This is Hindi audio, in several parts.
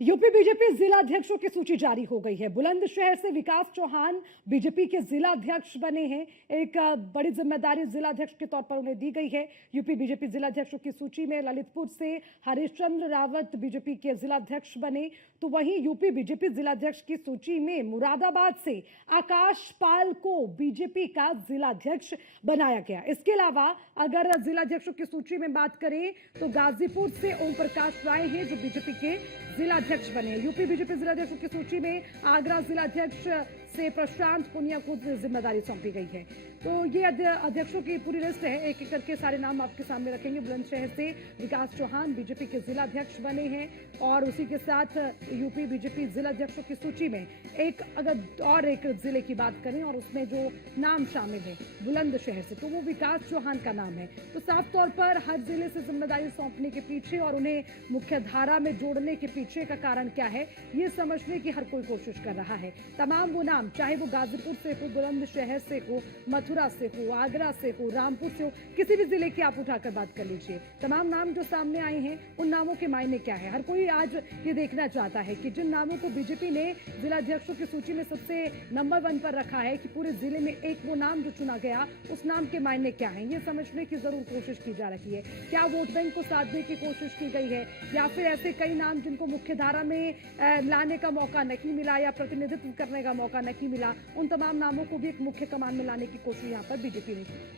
यूपी बीजेपी जिला अध्यक्षों की सूची जारी हो गई है। बुलंदशहर से विकास चौहान बीजेपी के जिला अध्यक्ष बने हैं। एक बड़ी जिम्मेदारी जिला अध्यक्ष के तौर पर उन्हें दी गई है। यूपी बीजेपी जिला अध्यक्षों की सूची में ललितपुर से हरिश्चंद्र रावत बीजेपी के जिला अध्यक्ष बने, तो वहीं यूपी बीजेपी जिला अध्यक्ष की सूची में मुरादाबाद से आकाश पाल को बीजेपी का जिला अध्यक्ष बनाया गया। इसके अलावा अगर जिला अध्यक्षों की सूची में बात करें तो गाजीपुर से ओम प्रकाश राय हैं जो बीजेपी के जिला अध्यक्ष बने। यूपी बीजेपी जिला अध्यक्षों की सूची में आगरा जिला अध्यक्ष से प्रशांत पुनिया को जिम्मेदारी सौंपी गई है। तो ये अध्यक्षों की पूरी लिस्ट है, एक एक करके सारे नाम आपके सामने रखेंगे। बुलंदशहर से विकास चौहान बीजेपी के जिला अध्यक्ष बने हैं और उसी के साथ यूपी बीजेपी जिला अध्यक्षों की सूची में अगर एक जिले की बात करें और उसमें जो नाम शामिल है बुलंदशहर से, तो वो विकास चौहान का नाम है। तो साफ तौर पर हर जिले से जिम्मेदारी सौंपने के पीछे और उन्हें मुख्य धारा में जोड़ने के पीछे का कारण क्या है, ये समझने की हर कोई कोशिश कर रहा है। तमाम वो नाम, चाहे वो गाजीपुर से हो, बुलंदशहर से हो, मथुरा से हो, आगरा से हो, रामपुर से हो, किसी भी जिले की आप उठाकर बात कर लीजिए, तमाम नाम जो सामने आए हैं उन नामों के मायने क्या है। हर कोई आज ये देखना चाहता है कि जिन नामों को बीजेपी ने जिला अध्यक्षों की सूची में सबसे नंबर 1 पर रखा है कि पूरे जिले में एक वो नाम जो चुना गया, उस नाम के मायने क्या है, ये समझने की जरूर कोशिश की जा रही है। क्या वोट बैंक को साधने की कोशिश की गई है या फिर ऐसे कई नाम जिनको मुख्य धारा में लाने का मौका नहीं मिला या प्रतिनिधित्व करने का मौका नहीं मिला, उन तमाम नामों को भी एक मुख्य कमान में लाने की कोशिश यहाँ पर बीजेपी ने की।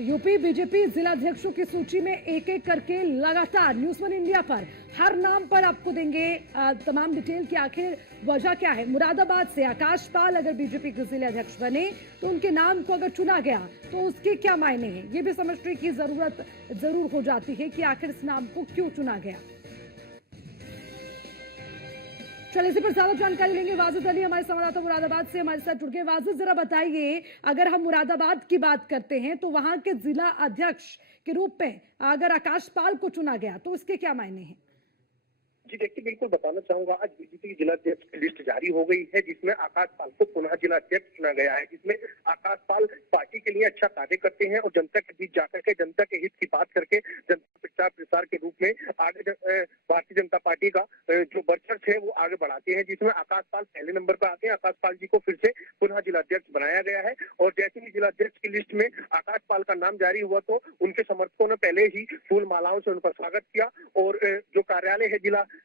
यूपी बीजेपी जिला अध्यक्षों की सूची में एक एक करके लगातार न्यूज़ 1 इंडिया पर हर नाम पर आपको देंगे तमाम डिटेल कि आखिर वजह क्या है। मुरादाबाद से आकाश पाल अगर बीजेपी के जिला अध्यक्ष बने तो उनके नाम को अगर चुना गया तो उसके क्या मायने हैं, ये भी समझने की जरूरत जरूर हो जाती है कि आखिर इस नाम को क्यों चुना गया। चलिए इसी पर ज्यादा जानकारी लेंगे। वाजिद अली हमारे संवाददाता मुरादाबाद से हमारे साथ जुड़ गए। वाजिद, जरा बताइए, अगर हम मुरादाबाद की बात करते हैं तो वहां के जिला अध्यक्ष के रूप में अगर आकाश पाल को चुना गया तो इसके क्या मायने हैं? जी देखिए, बिल्कुल बताना चाहूंगा, आज बीजेपी की जिला अध्यक्ष की लिस्ट जारी हो गई है जिसमें आकाश पाल को पुनः जिला अध्यक्ष चुना गया है। जिसमें आकाश पाल पार्टी के लिए अच्छा कार्य करते हैं और जनता के बीच जाकर के जनता के हित की बात करके जनता प्रचार प्रसार के रूप में आगे भारतीय जनता पार्टी का जो वर्चस्व है वो आगे बढ़ाते हैं। जिसमें आकाश पाल पहले नंबर पर आते हैं। आकाश पाल जी को फिर से पुनः जिला अध्यक्ष बनाया गया है और जैसे ही जिला अध्यक्ष की लिस्ट में आकाश पाल का नाम जारी हुआ तो उनके समर्थकों ने पहले ही फूल मालाओं से उनका स्वागत किया और जो कार्यालय है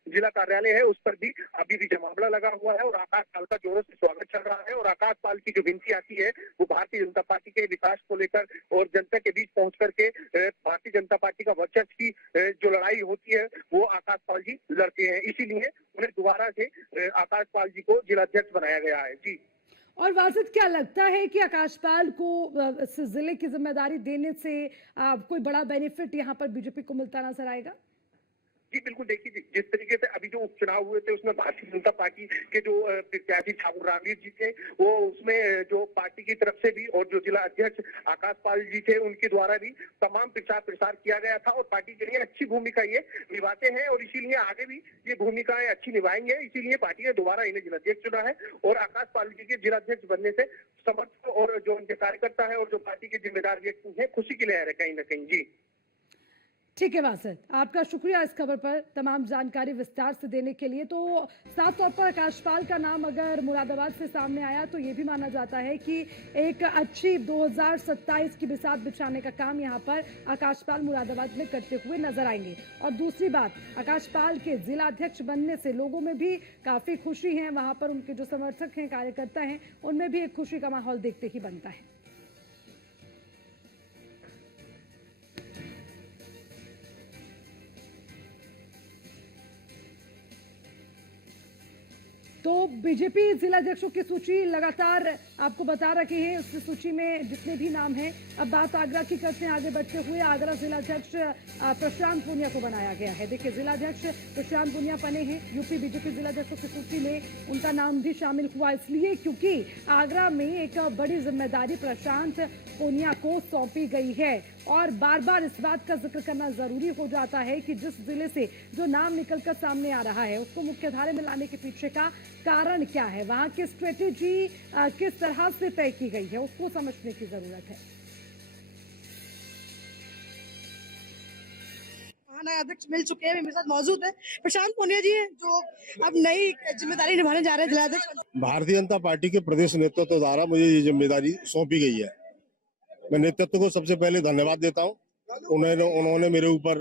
जिला कार्यालय है उस पर भी अभी भी जमावड़ा लगा हुआ है और आकाश पाल का जोरों से स्वागत चल रहा है। और आकाश पाल की जो विनती आती है वो भारतीय जनता पार्टी के विकास को लेकर और जनता के बीच पहुंच करके भारतीय जनता पार्टी का वर्चस्व की जो लड़ाई होती है वो आकाश पाल जी लड़ते हैं। इसीलिए उन्हें दोबारा से आकाश पाल जी को जिलाध्यक्ष बनाया गया है। जी, और वाजिद, क्या लगता है कि आकाश पाल को इस जिले की जिम्मेदारी देने से कोई बड़ा बेनिफिट यहाँ पर बीजेपी को मिलता नजर आएगा? जी बिल्कुल, देखिए जिस तरीके से अभी जो उपचुनाव हुए थे उसमें भारतीय जनता पार्टी के जो प्रत्याशी ठाकुर रामवीर जी थे वो उसमें जो पार्टी की तरफ से भी और जो जिला अध्यक्ष आकाश पाल जी थे उनके द्वारा भी तमाम प्रचार प्रसार किया गया था और पार्टी के लिए अच्छी भूमिका ये निभाते हैं और इसीलिए आगे भी ये भूमिकाएं अच्छी निभाएंगे। इसीलिए पार्टी ने दोबारा इन्हें जिलाध्यक्ष चुना है और आकाश पाल जी के जिलाध्यक्ष बनने से समर्थक और जो उनके कार्यकर्ता है और जो पार्टी के जिम्मेदार व्यक्ति है खुशी की लहर है कहीं ना कहीं। जी ठीक है वाजिद, आपका शुक्रिया इस खबर पर तमाम जानकारी विस्तार से देने के लिए। तो साफ तौर पर आकाश पाल का नाम अगर मुरादाबाद से सामने आया तो ये भी माना जाता है कि एक अच्छी 2027 की बिसात बिछाने का काम यहाँ पर आकाश पाल मुरादाबाद में करते हुए नजर आएंगे। और दूसरी बात, आकाश पाल के जिला अध्यक्ष बनने से लोगों में भी काफी खुशी है, वहां पर उनके जो समर्थक हैं, कार्यकर्ता हैं, उनमें भी एक खुशी का माहौल देखते ही बनता है। तो बीजेपी जिलाध्यक्षों की सूची लगातार आपको बता रही है। उस सूची में जितने भी नाम हैं, अब बात आगरा की करते हैं आगे बढ़ते हुए। आगरा जिलाध्यक्ष प्रशांत पूनिया को बनाया गया है। देखिए, जिलाध्यक्ष प्रशांत पूनिया बने हैं। यूपी बीजेपी जिलाध्यक्षों की सूची में उनका नाम भी शामिल हुआ, इसलिए क्योंकि आगरा में एक बड़ी जिम्मेदारी प्रशांत पूनिया को सौंपी गई है। और बार बार इस बात का जिक्र करना जरूरी हो जाता है कि जिस जिले से जो नाम निकलकर सामने आ रहा है, उसको मुख्यधारा में लाने के पीछे का कारण क्या है, वहां की स्ट्रेटेजी किस तरह से तय की गई है, उसको समझने की जरूरत है। अध्यक्ष मिल चुके हैं, मेरे साथ मौजूद है प्रशांत पूनिया जी हैं, जो अब नई जिम्मेदारी निभाने जा रहे हैं जिलाध्यक्ष। भारतीय जनता पार्टी के प्रदेश नेतृत्व द्वारा मुझे ये जिम्मेदारी सौंपी गई है। मैं नेतृत्व को सबसे पहले धन्यवाद देता हूँ। उन्होंने मेरे ऊपर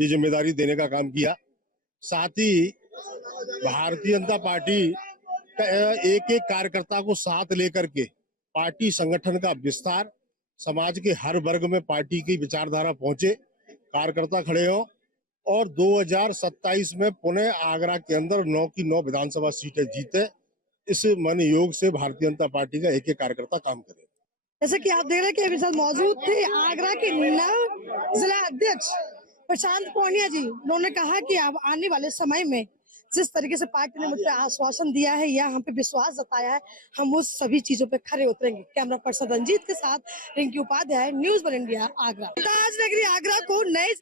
ये जिम्मेदारी देने का काम किया। साथ ही भारतीय जनता पार्टी एक एक कार्यकर्ता को साथ लेकर के पार्टी संगठन का विस्तार, समाज के हर वर्ग में पार्टी की विचारधारा पहुंचे, कार्यकर्ता खड़े हो और 2027 में पुनः आगरा के अंदर 9 की 9 विधानसभा सीटें जीते। इस मन योग से भारतीय जनता पार्टी का एक एक कार्यकर्ता काम करे। जैसे कि आप देख रहे हैं कि अभी साथ मौजूद थे आगरा के नव जिला अध्यक्ष प्रशांत पूनिया जी। उन्होंने कहा कि अब आने वाले समय में जिस तरीके से पार्टी ने मुझे आश्वासन दिया है या हम पे विश्वास जताया है, हम उस सभी चीजों पे खरे उतरेंगे। कैमरा पर्सन रंजीत के साथ Rinki Upadhyay, news one India, Agra. ताजनगरी आगरा को नए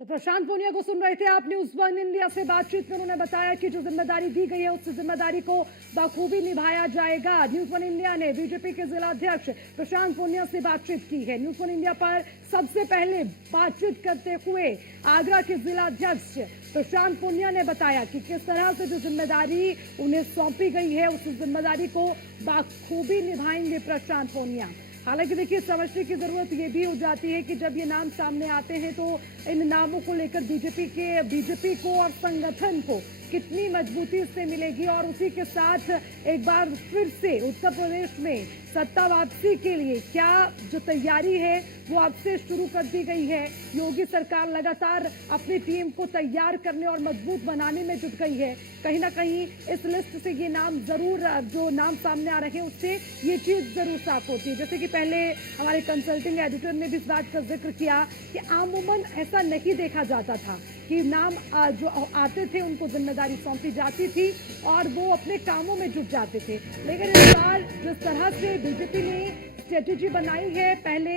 तो प्रशांत पूनिया को सुन रहे थे आप न्यूज़ वन इंडिया से बातचीत में। उन्होंने बताया कि जो जिम्मेदारी दी गई है उस जिम्मेदारी को बखूबी निभाया जाएगा। न्यूज़ वन इंडिया ने बीजेपी के जिलाध्यक्ष प्रशांत पूनिया से बातचीत की है। न्यूज़ वन इंडिया पर सबसे पहले बातचीत करते हुए आगरा के जिलाध्यक्ष प्रशांत पूनिया ने बताया कि किस तरह से जो जिम्मेदारी उन्हें सौंपी गई है उस जिम्मेदारी को बखूबी निभाएंगे प्रशांत पूनिया। हालांकि देखिए, समझने की जरूरत ये भी हो जाती है कि जब ये नाम सामने आते हैं तो इन नामों को लेकर बीजेपी को और संगठन को कितनी मजबूती से मिलेगी। और उसी के साथ एक बार फिर से उत्तर प्रदेश में सत्ता वापसी के लिए क्या जो तैयारी है वो अब से शुरू कर दी गई है। योगी सरकार लगातार अपनी टीम को तैयार करने और मजबूत बनाने में जुट गई है। कहीं ना कहीं इस लिस्ट से ये नाम जरूर, जो नाम सामने आ रहे हैं उससे ये चीज जरूर साफ होती है। जैसे कि पहले हमारे कंसल्टिंग एडिटर ने भी इस बात का जिक्र किया कि आमूमन ऐसा नहीं देखा जाता था कि नाम जो आते थे उनको जिम्मेदारी सौंपी जाती थी और वो अपने कामों में जुट जाते थे। लेकिन इस बार जिस तरह से बीजेपी ने स्ट्रेटेजी बनाई है, पहले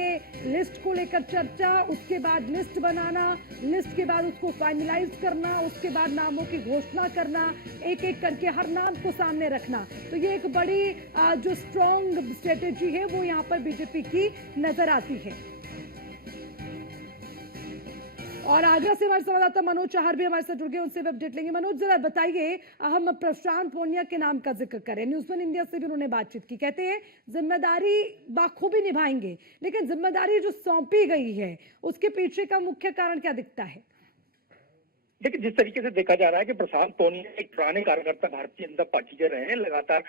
लिस्ट को लेकर चर्चा, उसके बाद लिस्ट बनाना, लिस्ट के बाद उसको फाइनलाइज करना, उसके बाद नामों की घोषणा करना, एक एक करके हर नाम को सामने रखना, तो ये एक बड़ी जो स्ट्रॉन्ग स्ट्रेटेजी है वो यहाँ पर बीजेपी की नजर आती है। और आगरा से हमारे संवाददाता मनोज चाहर भी हमारे साथ जुड़ गए, उनसे भी अपडेट लेंगे। मनोज, जरा बताइए, हम प्रशांत पूनिया के नाम का जिक्र करें, न्यूज़ वन इंडिया से भी उन्होंने बातचीत की, कहते हैं जिम्मेदारी बाखूबी निभाएंगे, लेकिन जिम्मेदारी जो सौंपी गई है उसके पीछे का मुख्य कारण क्या दिखता है? देखिए, जिस तरीके से देखा जा रहा है कि प्रशांत पूनिया एक पुराने कार्यकर्ता भारतीय जनता पार्टी के रहे हैं, लगातार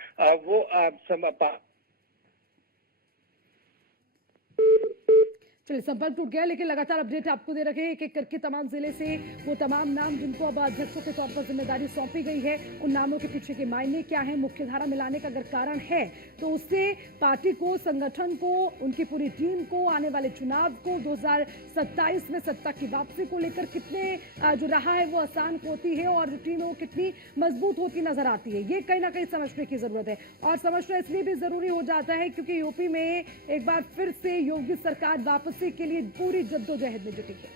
चलिए, संपर्क टूट गया, लेकिन लगातार अपडेट आपको दे रखे हैं एक एक करके तमाम जिले से वो तमाम नाम जिनको अब अध्यक्षों के तौर पर जिम्मेदारी सौंपी गई है, उन नामों के पीछे के मायने क्या है, मुख्यधारा मिलाने का अगर कारण है तो उससे पार्टी को, संगठन को, उनकी पूरी टीम को आने वाले चुनाव को 2027 में सत्ता की वापसी को लेकर कितने जो रहा है वो आसान होती है और जो टीम है वो कितनी मजबूत होती नजर आती है, ये कहीं ना कहीं समझने की जरूरत है। और समझना इसलिए भी जरूरी हो जाता है क्योंकि यूपी में एक बार फिर से योगी सरकार वापसी के लिए पूरी जद्दोजहद में जुटी है।